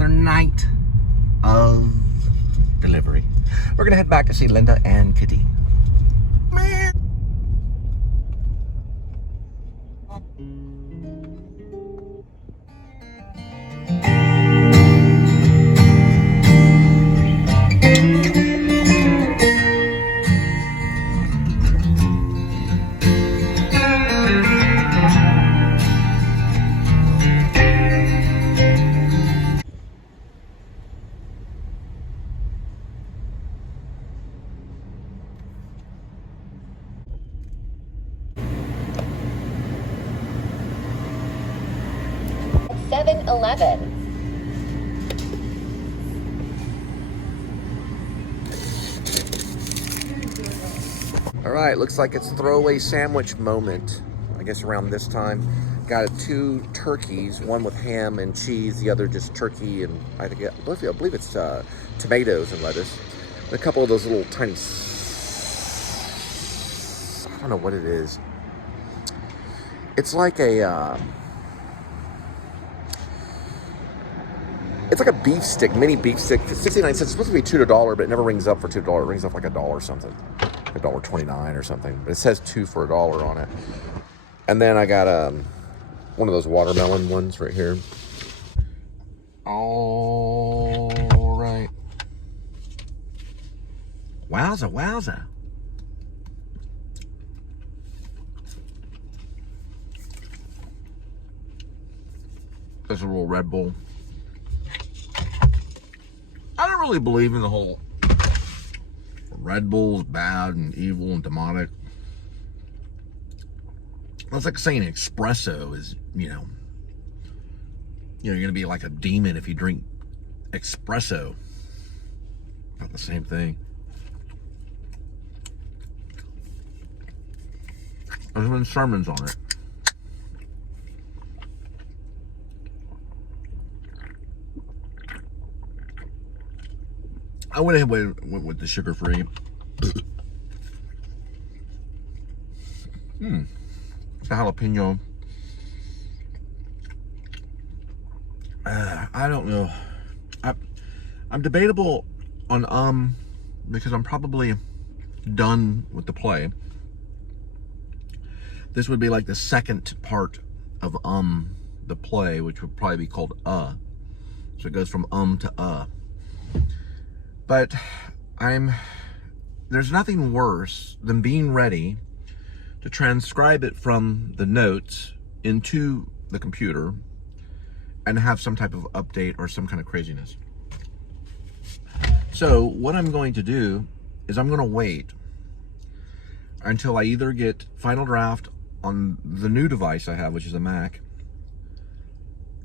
another night of delivery. We're gonna head back to see Linda and Kitty. All right, looks like it's throwaway sandwich moment. I guess around this time. Got 2 turkeys, one with ham and cheese, the other just turkey and I believe it's tomatoes and lettuce. And a couple of those little tiny, I don't know what it is. It's like a, it's like a beef stick, mini beef stick. It's 69 cents. It's supposed to be $2 to $1, but it never rings up for $2. It rings up like $1 or something. $1.29 or something. But it says 2 for $1 on it. And then I got one of those watermelon ones right here. All right. Wowza, wowza. There's a little Red Bull. I don't really believe in the whole Red Bull's bad and evil and demonic. That's like saying espresso is, you're going to be like a demon if you drink espresso. Not the same thing. There's been sermons on it. I went ahead and went with the sugar-free. It's a jalapeno. I don't know. I'm debatable on because I'm probably done with the play. This would be like the second part of the play, which would probably be called So it goes from to But there's nothing worse than being ready to transcribe it from the notes into the computer and have some type of update or some kind of craziness. So what I'm going to do is I'm going to wait until I either get Final Draft on the new device I have, which is a Mac,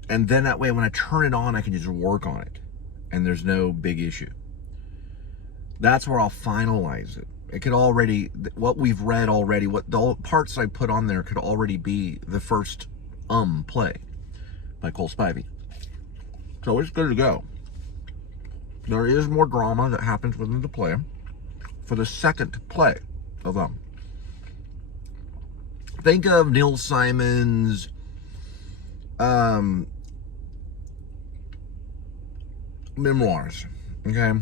and then that way when I turn it on, I can just work on it and there's no big issue. That's where I'll finalize it. It could already, what we've read already, what the parts I put on there could already be the first play by Cole Spivey. So it's good to go. There is more drama that happens within the play for the second play of Think of Neil Simon's memoirs, okay?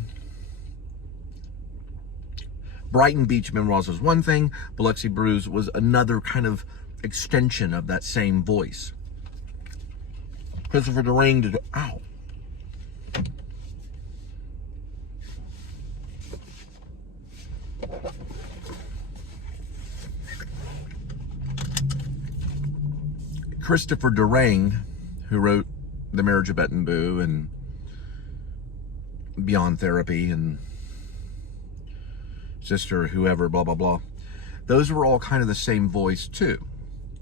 Brighton Beach Memoirs was one thing, Biloxi Brews was another kind of extension of that same voice. Christopher Durang did, ow. Christopher Durang, who wrote The Marriage of Bette and Boo and Beyond Therapy and Sister, whoever, blah, blah, blah. Those were all kind of the same voice too.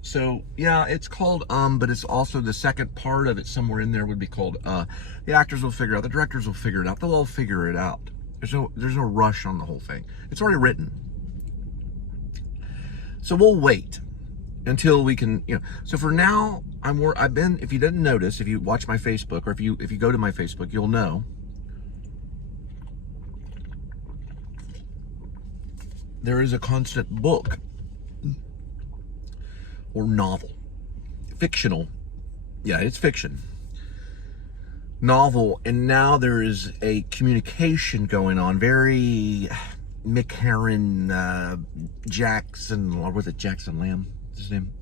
So yeah, it's called but it's also the second part of it somewhere in there would be called The actors will figure it out, the directors will figure it out, they'll all figure it out. There's no rush on the whole thing. It's already written. So we'll wait until we can, so for now, I've been, if you didn't notice, if you watch my Facebook, or if you go to my Facebook, you'll know there is a constant book or novel, fictional, yeah, it's fiction, novel, and now there is a communication going on, very Mick Herron, Jackson, or was it Jackson Lamb? What's his name?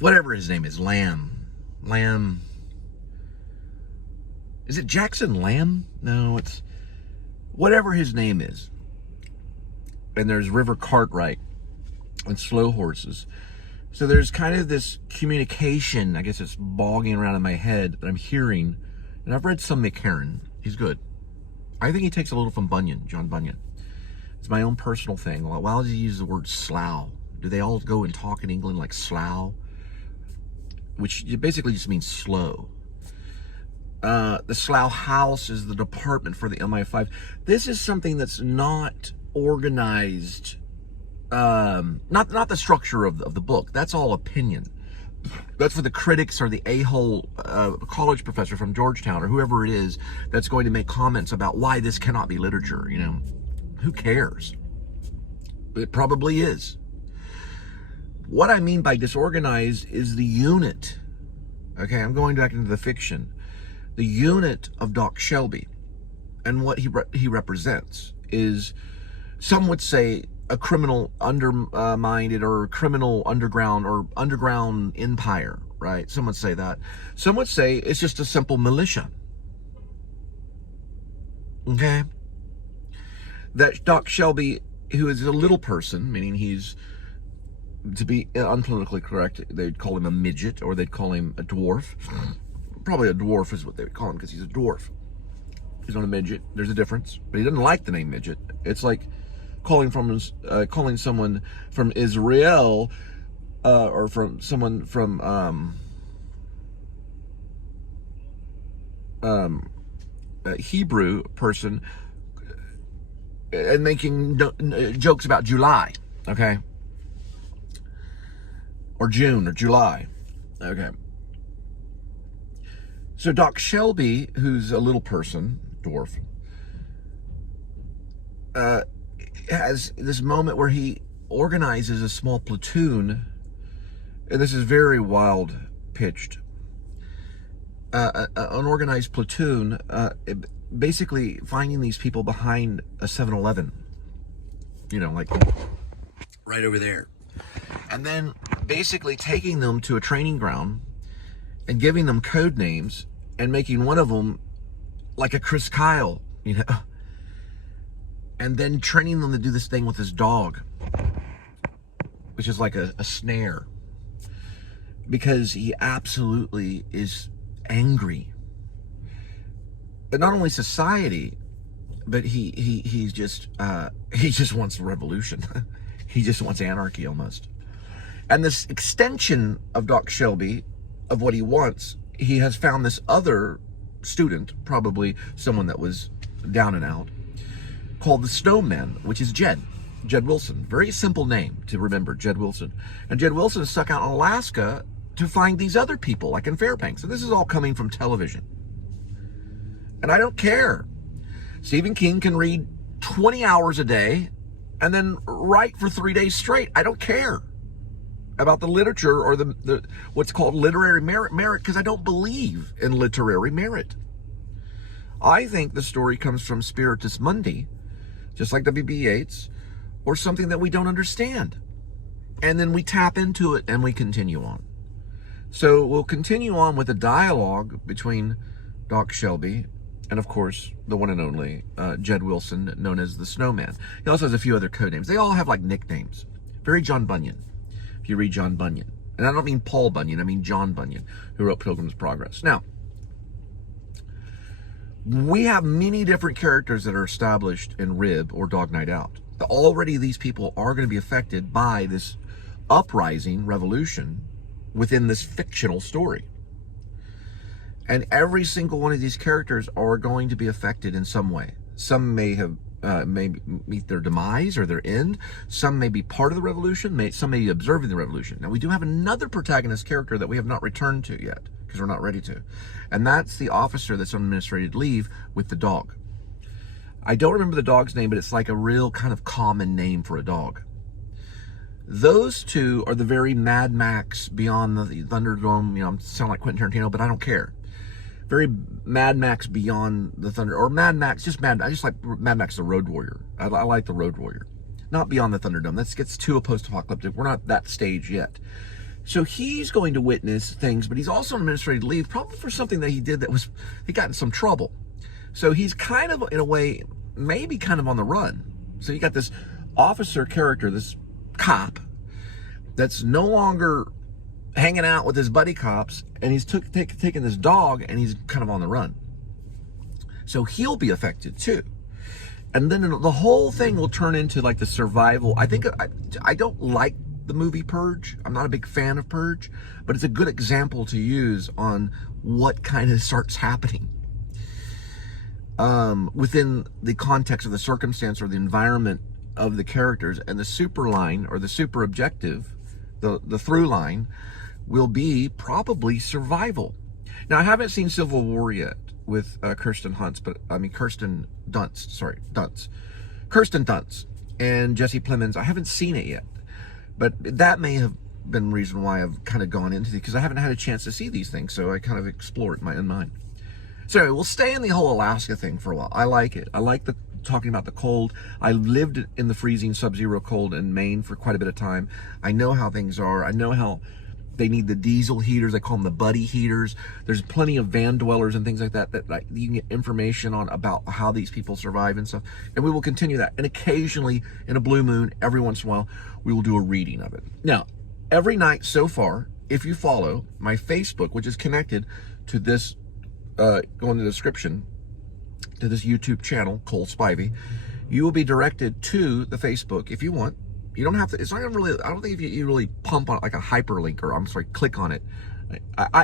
Whatever his name is, Lamb. Is it Jackson Lamb? No, it's whatever his name is. And there's River Cartwright and Slow Horses. So there's kind of this communication, I guess it's bogging around in my head that I'm hearing. And I've read some Mick Herron. He's good. I think he takes a little from Bunyan, John Bunyan. It's my own personal thing. Why does he use the word slough? Do they all go and talk in England like slough? Which basically just means slow. The Slough House is the department for the MI5. This is something that's not organized. Not the structure of the book. That's all opinion. That's for the critics or the a-hole college professor from Georgetown or whoever it is that's going to make comments about why this cannot be literature. You know, who cares? It probably is. What I mean by disorganized is the unit. Okay, I'm going back into the fiction. The unit of Doc Shelby and what he represents is, some would say, a criminal undermined or criminal underground or underground empire, right? Some would say that. Some would say it's just a simple militia. Okay? That Doc Shelby, who is a little person, meaning he's, to be unpolitically correct, they'd call him a midget or they'd call him a dwarf. Probably a dwarf is what they would call him because he's a dwarf. He's not a midget. There's a difference. But he doesn't like the name midget. It's like calling someone from Israel or from someone from a Hebrew person and making jokes about July, okay? Or June or July, okay? So Doc Shelby, who's a little person, dwarf, has this moment where he organizes a small platoon, and this is very wild pitched, an organized platoon, basically finding these people behind a 7-Eleven, you know, like right over there, and then basically taking them to a training ground and giving them code names and making one of them like a Chris Kyle, you know, and then training them to do this thing with his dog, which is like a snare, because he absolutely is angry. But not only society, but he just wants revolution. He just wants anarchy almost. And this extension of Doc Shelby, of what he wants, he has found this other student, probably someone that was down and out, called the Snowman, which is Jed Wilson. Very simple name to remember, Jed Wilson. And Jed Wilson is stuck out in Alaska to find these other people, like in Fairbanks. And this is all coming from television. And I don't care. Stephen King can read 20 hours a day and then write for 3 days straight. I don't care about the literature or the what's called literary merit, because I don't believe in literary merit. I think the story comes from Spiritus Mundi, just like W.B. Yeats, or something that we don't understand. And then we tap into it and we continue on. So we'll continue on with a dialogue between Doc Shelby and, of course, the one and only Jed Wilson, known as the Snowman. He also has a few other code names. They all have like nicknames. Very John Bunyan. You read John Bunyan. And I don't mean Paul Bunyan, I mean John Bunyan, who wrote Pilgrim's Progress. Now, we have many different characters that are established in Rib or Dog Night Out. Already these people are going to be affected by this uprising revolution within this fictional story. And every single one of these characters are going to be affected in some way. Some may have may meet their demise or their end. Some may be part of the revolution. Some may be observing the revolution. Now, we do have another protagonist character that we have not returned to yet because we're not ready to. And that's the officer that's on administrative leave with the dog. I don't remember the dog's name, but it's like a real kind of common name for a dog. Those two are the very Mad Max beyond the Thunderdome. You know, I sound like Quentin Tarantino, but I don't care. very Mad Max Beyond the Thunder, or Mad Max, just Mad. I just like Mad Max the Road Warrior. I like the Road Warrior, not Beyond the Thunderdome. That gets too post-apocalyptic. We're not that stage yet. So he's going to witness things, but he's also on administrative leave, probably for something that he did that was, he got in some trouble. So he's kind of, in a way, maybe kind of on the run. So you got this officer character, this cop, that's no longer hanging out with his buddy cops, and he's taking this dog, and he's kind of on the run. So he'll be affected too. And then the whole thing will turn into like the survival. I think, I don't like the movie Purge. I'm not a big fan of Purge, but it's a good example to use on what kind of starts happening within the context of the circumstance or the environment of the characters. And the super line, or the super objective, the through line, will be probably survival. Now, I haven't seen Civil War yet with Kirsten Dunst and Jesse Plemons. I haven't seen it yet. But that may have been the reason why I've kind of gone into it, because I haven't had a chance to see these things, so I kind of explore it in my own mind. So anyway, we'll stay in the whole Alaska thing for a while. I like it. I like talking about the cold. I lived in the freezing sub-zero cold in Maine for quite a bit of time. I know how things are. I know how they need the diesel heaters. They call them the buddy heaters. There's plenty of van dwellers and things like that you can get information on about how these people survive and stuff. And we will continue that. And occasionally, in a blue moon, every once in a while, we will do a reading of it. Now, every night so far, if you follow my Facebook, which is connected to this, go in the description, to this YouTube channel, Cole Spivey, you will be directed to the Facebook if you want. You don't have to, it's not gonna really, I don't think if you really pump on like a hyperlink, or I'm sorry, click on it.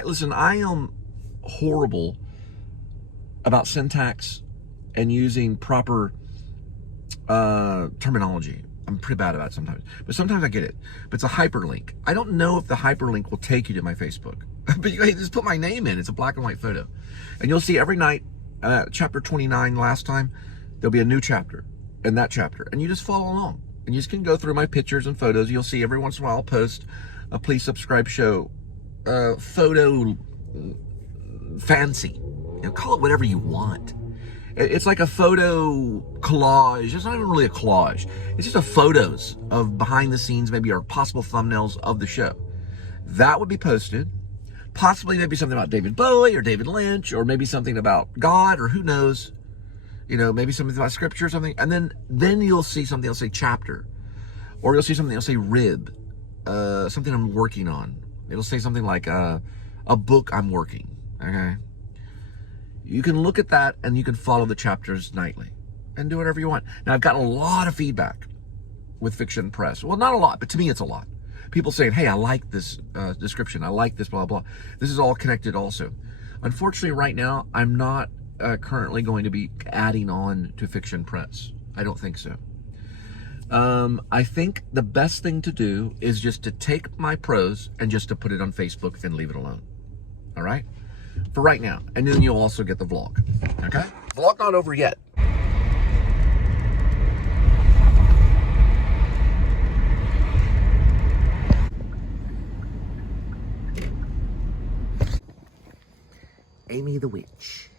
Listen, I am horrible about syntax and using proper terminology. I'm pretty bad about it sometimes, but sometimes I get it. But it's a hyperlink. I don't know if the hyperlink will take you to my Facebook, but you just put my name in. It's a black and white photo, and you'll see every night, chapter 29 last time, there'll be a new chapter in that chapter, and you just follow along. And you just can go through my pictures and photos. You'll see every once in a while I'll post a Please Subscribe show, photo fancy. Call it whatever you want. It's like a photo collage. It's not even really a collage. It's just a photos of behind the scenes, maybe, or possible thumbnails of the show. That would be posted. Possibly maybe something about David Bowie or David Lynch, or maybe something about God, or who knows. You know, maybe something about scripture or something. And then you'll see something that'll say chapter. Or you'll see something that'll say rib. Something I'm working on. It'll say something like a book I'm working. Okay? You can look at that and you can follow the chapters nightly. And do whatever you want. Now, I've gotten a lot of feedback with Fiction Press. Well, not a lot, but to me it's a lot. People saying, hey, I like this description. I like this, blah, blah. This is all connected also. Unfortunately, right now, I'm not currently going to be adding on to Fiction Press. I don't think so. I think the best thing to do is just to take my prose and just to put it on Facebook and leave it alone. All right? For right now. And then you'll also get the vlog. Okay? Vlog not over yet. Amy the Witch.